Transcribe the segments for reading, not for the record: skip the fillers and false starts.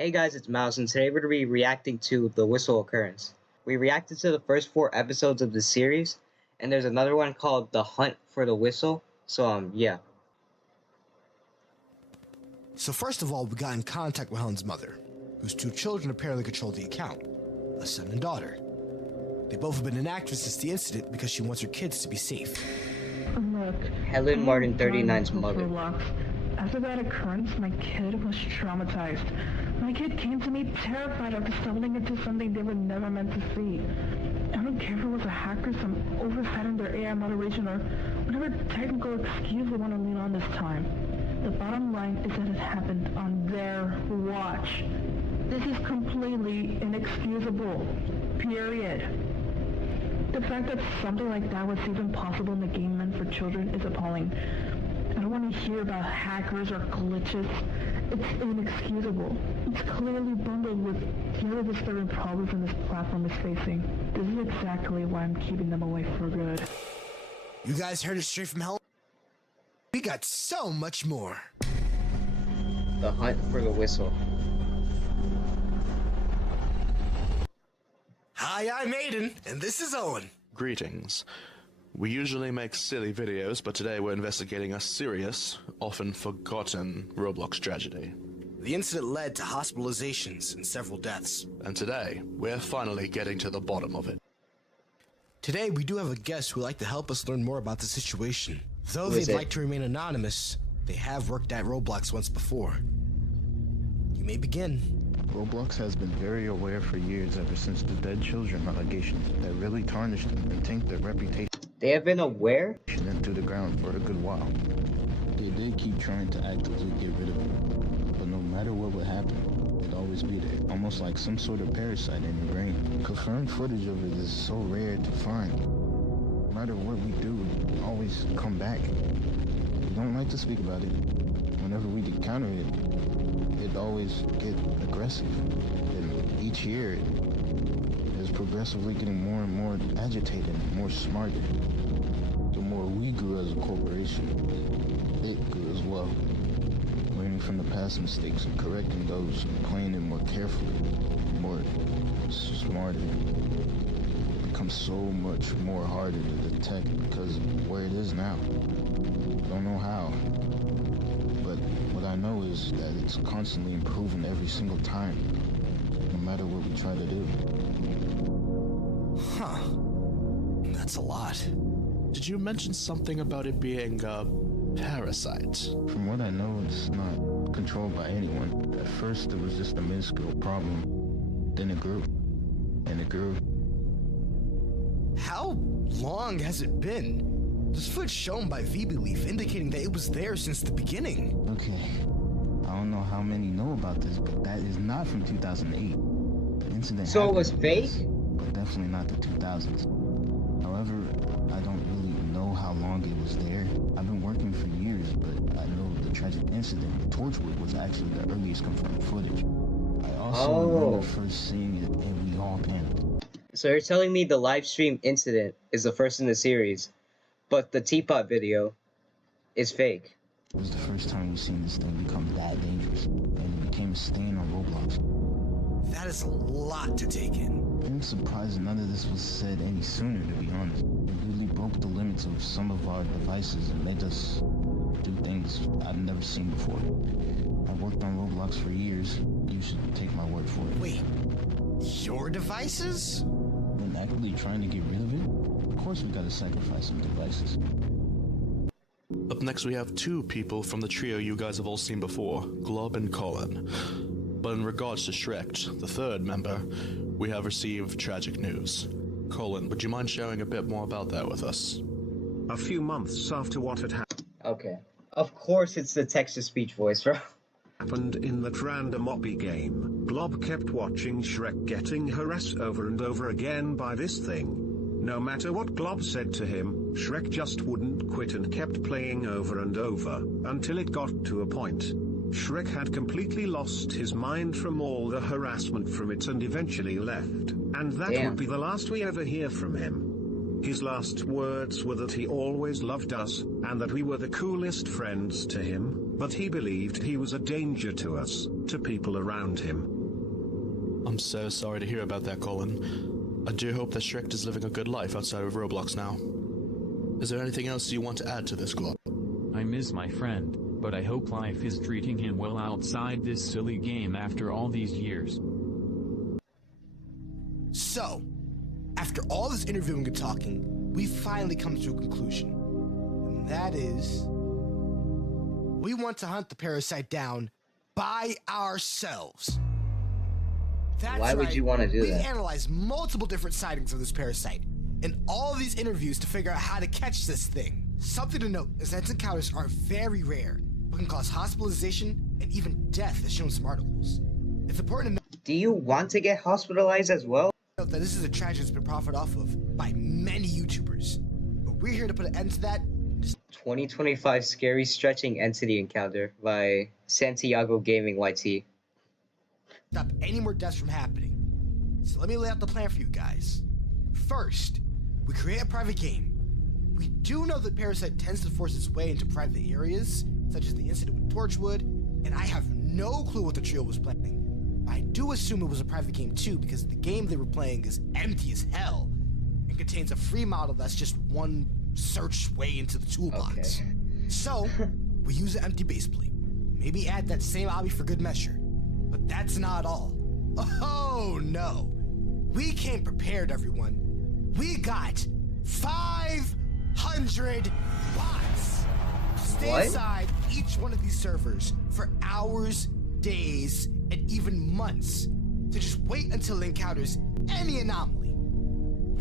Hey guys, it's Mouse, and today we're going to be reacting to The Whistle Occurrence. We reacted to the first 4 episodes of the series, and there's another one called The Hunt for the Whistle, so yeah. So first of all, we got in contact with Helen's mother, whose 2 children apparently control the account, a son and daughter. They both have been inactive since the incident because she wants her kids to be safe. Look, Helen Martin 39's mother. After that occurrence, my kid was traumatized. My kid came to me terrified after stumbling into something they were never meant to see. I don't care if it was a hacker, some oversight in their AI moderation, or whatever technical excuse they want to lean on this time. The bottom line is that it happened on their watch. This is completely inexcusable. Period. The fact that something like that was even possible in the game meant for children is appalling. I don't want to hear about hackers or glitches. It's inexcusable. It's clearly bundled with the other disturbing problems this platform is facing. This is exactly why I'm keeping them away for good. You guys heard it straight from Helen? We got so much more. The Hunt for the Whistle. Hi, I'm Aiden, and this is Owen. Greetings. We usually make silly videos, but today we're investigating a serious, often forgotten Roblox tragedy. The incident led to hospitalizations and several deaths. And today, we're finally getting to the bottom of it. Today, we do have a guest who would like to help us learn more about the situation. Though Who is they'd it? like to remain anonymous, they have worked at Roblox once before. You may begin. Roblox has been very aware for years ever since the dead children allegations that really tarnished them and tanked their reputation They have been aware? into the ground for a good while. They did keep trying to actively get rid of it, but no matter what would happen, it'd always be there, almost like some sort of parasite in your brain. Confirmed footage of it is so rare to find. No matter what we do, it always come back. We don't like to speak about it. Whenever we encounter it, it always get aggressive. And each year, it is progressively getting more and more agitated, more smarter. The more we grew as a corporation, it grew as well. Learning from the past mistakes and correcting those, and playing it more carefully, more smarter. It becomes so much more harder to detect because of where it is now. Don't know how. But what I know is that it's constantly improving every single time, no matter what we try to do. Huh. That's a lot. Did you mention something about it being a parasite? From what I know, it's not controlled by anyone. At first, it was just a minuscule problem. Then it grew. And it grew. How long has it been? There's footage shown by VibingLeaf indicating that it was there since the beginning. Okay. I don't know how many know about this, but that is not from 2008. The incident So it happened was fake? yes, but definitely not the 2000s. However, I don't really know how long it was there. I've been working for years, but I know the tragic incident, Torchwood, was actually the earliest confirmed footage. I also remember first seeing it, and we all panicked. So you're telling me the live stream incident is the first in the series, but the teapot video is fake? It was the first time we've seen this thing become that dangerous, and it became a stain on Roblox. That is a lot to take in. I'm surprised none of this was said any sooner, to be honest. It really broke the limits of some of our devices and made us do things I've never seen before. I've worked on Roblox for years. You should take my word for it. Wait, your devices? Been actively trying to get rid of it? Of course we gotta sacrifice some devices. Up next we have 2 people from the trio you guys have all seen before, Glob and Colin. But in regards to Shrek, the 3rd member, we have received tragic news. Colin, would you mind sharing a bit more about that with us? A few months after what had Okay. Of course it's the text-to-speech voice, bro. happened in that random oppie game, Glob kept watching Shrek getting harassed over and over again by this thing. No matter what Glob said to him, Shrek just wouldn't quit and kept playing over and over, until it got to a point. Shrek had completely lost his mind from all the harassment from it and eventually left, and that Damn. would be the last we ever hear from him. His last words were that he always loved us, and that we were the coolest friends to him, but he believed he was a danger to us, to people around him. I'm so sorry to hear about that, Colin. I do hope that Shrek is living a good life outside of Roblox now. Is there anything else you want to add to this, Glob? I miss my friend, but I hope life is treating him well outside this silly game after all these years. So, after all this interviewing and talking, we finally come to a conclusion. And that is, we want to hunt the parasite down by ourselves. That's Why would you want to do we that? analyzed multiple different sightings of this parasite in all of these interviews to figure out how to catch this thing. Something to note is that its encounters are very rare, but can cause hospitalization and even death, as shown in some articles. It's important to Do you want to get hospitalized as well? note that this is a tragedy that's been profited off of by many YouTubers. But we're here to put an end to that. 2025 Scary Stretching Entity Encounter by Santiago Gaming YT. Stop any more deaths from happening. So let me lay out the plan for you guys. First, we create a private game. We do know that Parasite tends to force its way into private areas, such as the incident with Torchwood, and I have no clue what the trio was planning. I do assume it was a private game too, because the game they were playing is empty as hell and contains a free model that's just one search way into the toolbox. Okay. So, we use an empty base plate. Maybe add that same obby for good measure. But that's not all. Oh no. We came prepared, everyone. We got 500 bots. Stay What? inside each one of these servers for hours, days, and even months to just wait until it encounters any anomaly.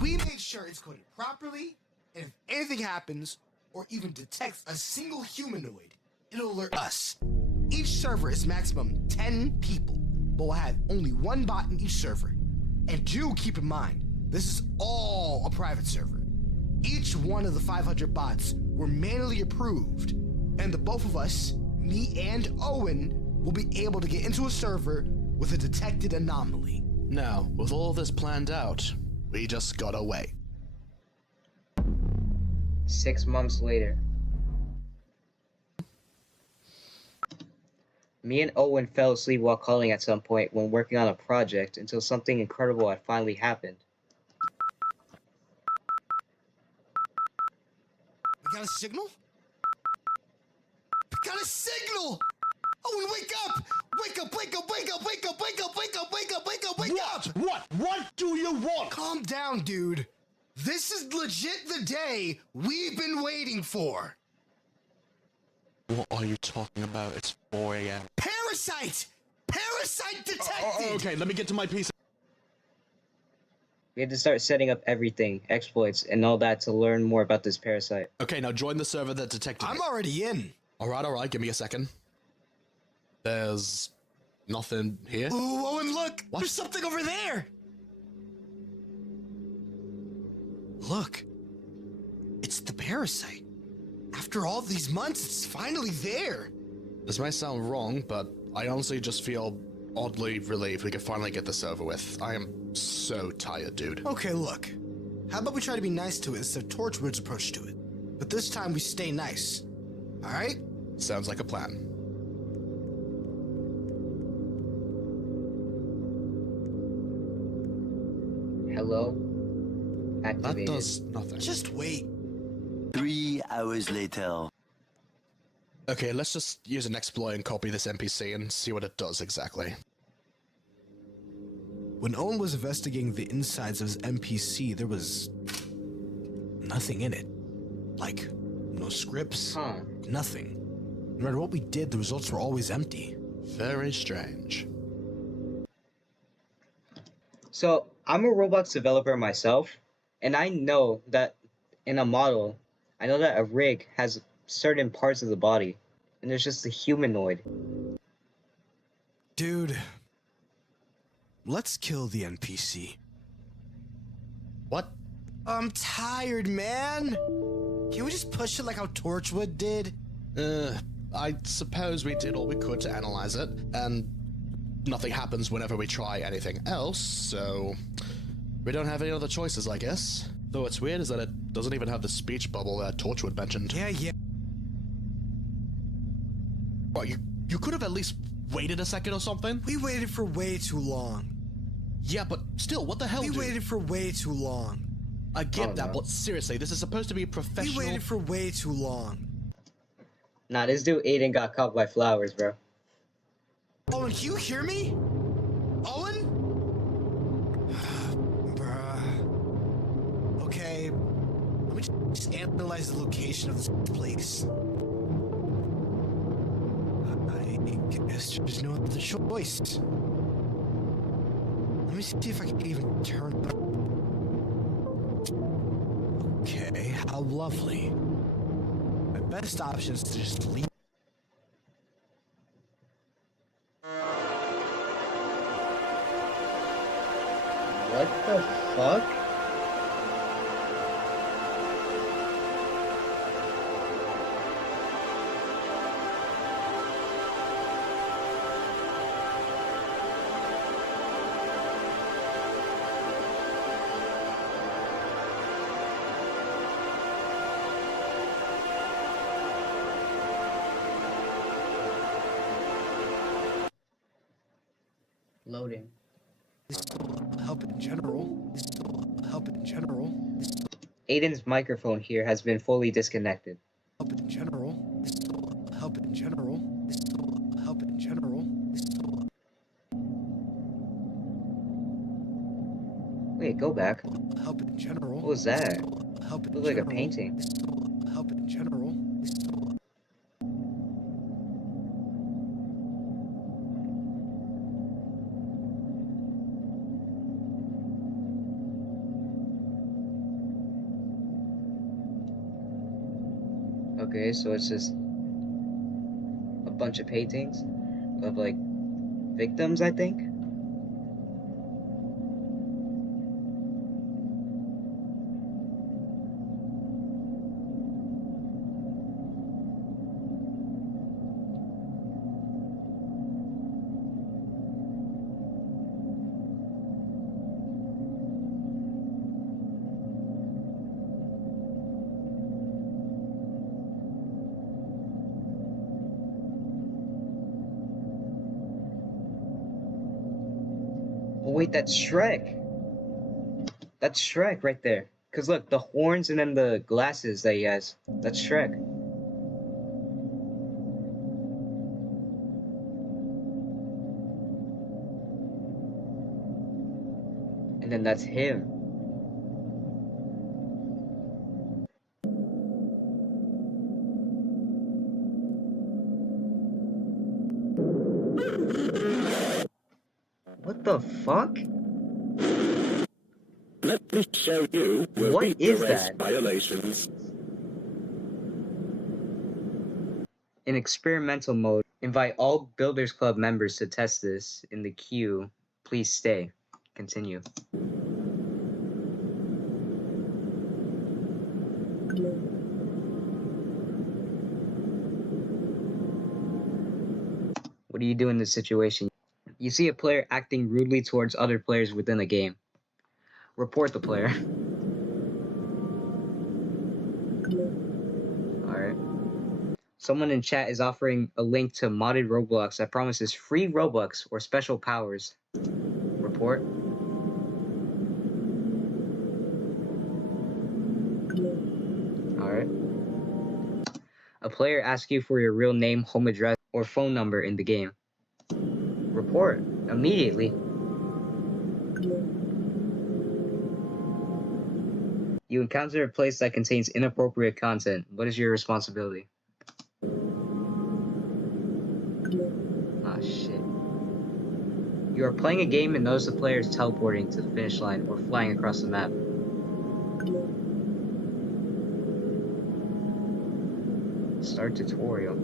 We made sure it's coded properly, and if anything happens, or even detects a single humanoid, it'll alert us. Each server is maximum 10 people, but we'll have only one bot in each server. And do keep in mind, this is all a private server. Each one of the 500 bots were manually approved, and the both of us, me and Owen, will be able to get into a server with a detected anomaly. Now, with all this planned out, we just gotta wait. 6 months later. Me and Owen fell asleep while calling at some point when working on a project until something incredible had finally happened. We got a signal? We got a signal! Owen, wake up! Wake up, wake up, wake up, wake up, wake up, wake up, wake up, wake up, wake up! What do you want? Calm down, dude. This is legit the day we've been waiting for. What are you talking about? It's 4 a.m. Parasite! Parasite detected! Okay, let me get to my piece. We had to start setting up everything, exploits, and all that to learn more about this parasite. Okay, now join the server that detected I'm it. already in. Alright, give me a second. There's nothing here. Ooh, Owen, look! What? There's something over there! Look. It's the parasite. After all these months, it's finally there. This may sound wrong, but I honestly just feel oddly relieved we could finally get this over with. I am so tired, dude. Okay, look. How about we try to be nice to it instead of Torchwood's approach to it? But this time we stay nice. Alright? Sounds like a plan. Hello? That Activated. does nothing. Just wait. 3 hours later. Okay, let's just use an exploit and copy this NPC and see what it does exactly. When Owen was investigating the insides of his NPC, there was nothing in it. Like, no scripts, Huh. nothing. No matter what we did, the results were always empty. Very strange. So, I'm a Roblox developer myself, and I know that in a model, I know that a rig has certain parts of the body, and there's just a humanoid. Dude, let's kill the NPC. What? I'm tired, man. Can we just push it like how Torchwood did? I suppose we did all we could to analyze it, and nothing happens whenever we try anything else, so we don't have any other choices, I guess. Though what's weird is that it doesn't even have the speech bubble that Torchwood mentioned. Yeah. What, you could have at least waited a second or something? We waited for way too long. Yeah, but still, what the hell, We dude? waited for way too long. I get that, but seriously, this is supposed to be a professional... We waited for way too long. Nah, this dude Aiden got caught by flowers, bro. Owen, can you hear me? Owen? Bruh. Okay, let me just analyze the location of this place. I guess there's no other choice. Let me see if I can even turn it. Okay, how lovely. My best option is to just leave. What the fuck? Loading. Help in general. Help in general. Aiden's microphone here has been fully disconnected. Help in general. Help in general. Help in general. Wait, go back. Help in general. What was that? Help in Looked like a general. painting. Help in general. Okay, so it's just a bunch of paintings of like victims, I think. Oh wait, that's Shrek. That's Shrek right there. Cause look, the horns and then the glasses that he has. That's Shrek. And then that's him. What the fuck? Let me show you. We'll What beat is the rest that? violations. In experimental mode, invite all Builders Club members to test this. In the queue, please stay. Continue. What do you do in this situation? You see a player acting rudely towards other players within a game. Report the player. Alright. Someone in chat is offering a link to modded Roblox that promises free Robux or special powers. Report. Alright. A player asks you for your real name, home address, or phone number in the game. Report immediately. You encounter a place that contains inappropriate content. What is your responsibility? Ah, shit. You are playing a game and notice the player is teleporting to the finish line or flying across the map. Start tutorial.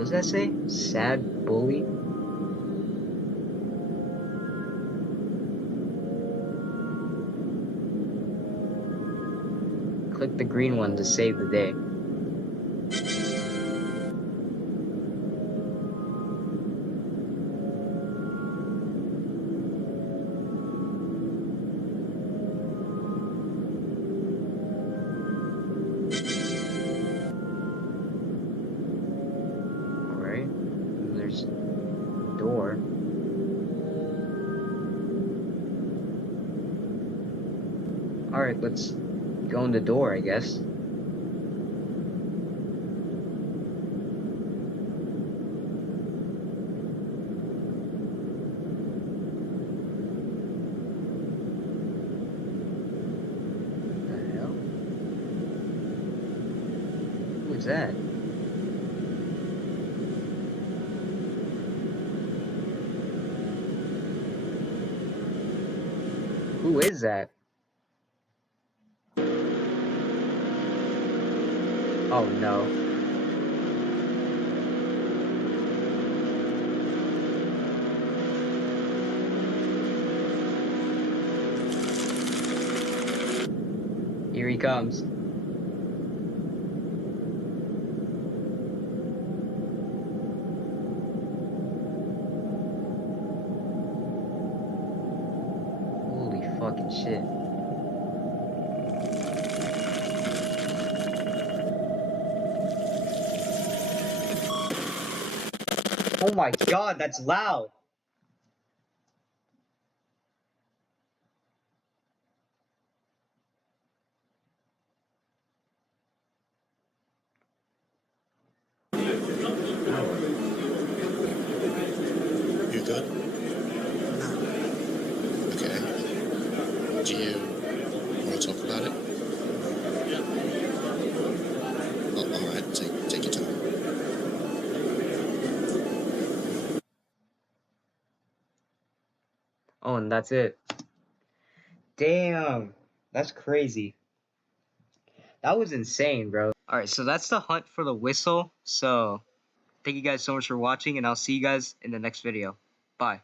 What does that say? Sad bully? Click the green one to save the day. Alright. There's a door. Alright, let's go in the door, I guess. Who's that? Who is that? Oh no. Here he comes. Holy fucking shit. Oh my god, that's loud! You good? Okay. Do you want to talk about it? Oh, alright, take your time. Oh, and that's it. Damn! That's crazy. That was insane, bro. Alright, so that's the hunt for the whistle. So, thank you guys so much for watching, and I'll see you guys in the next video. Bye.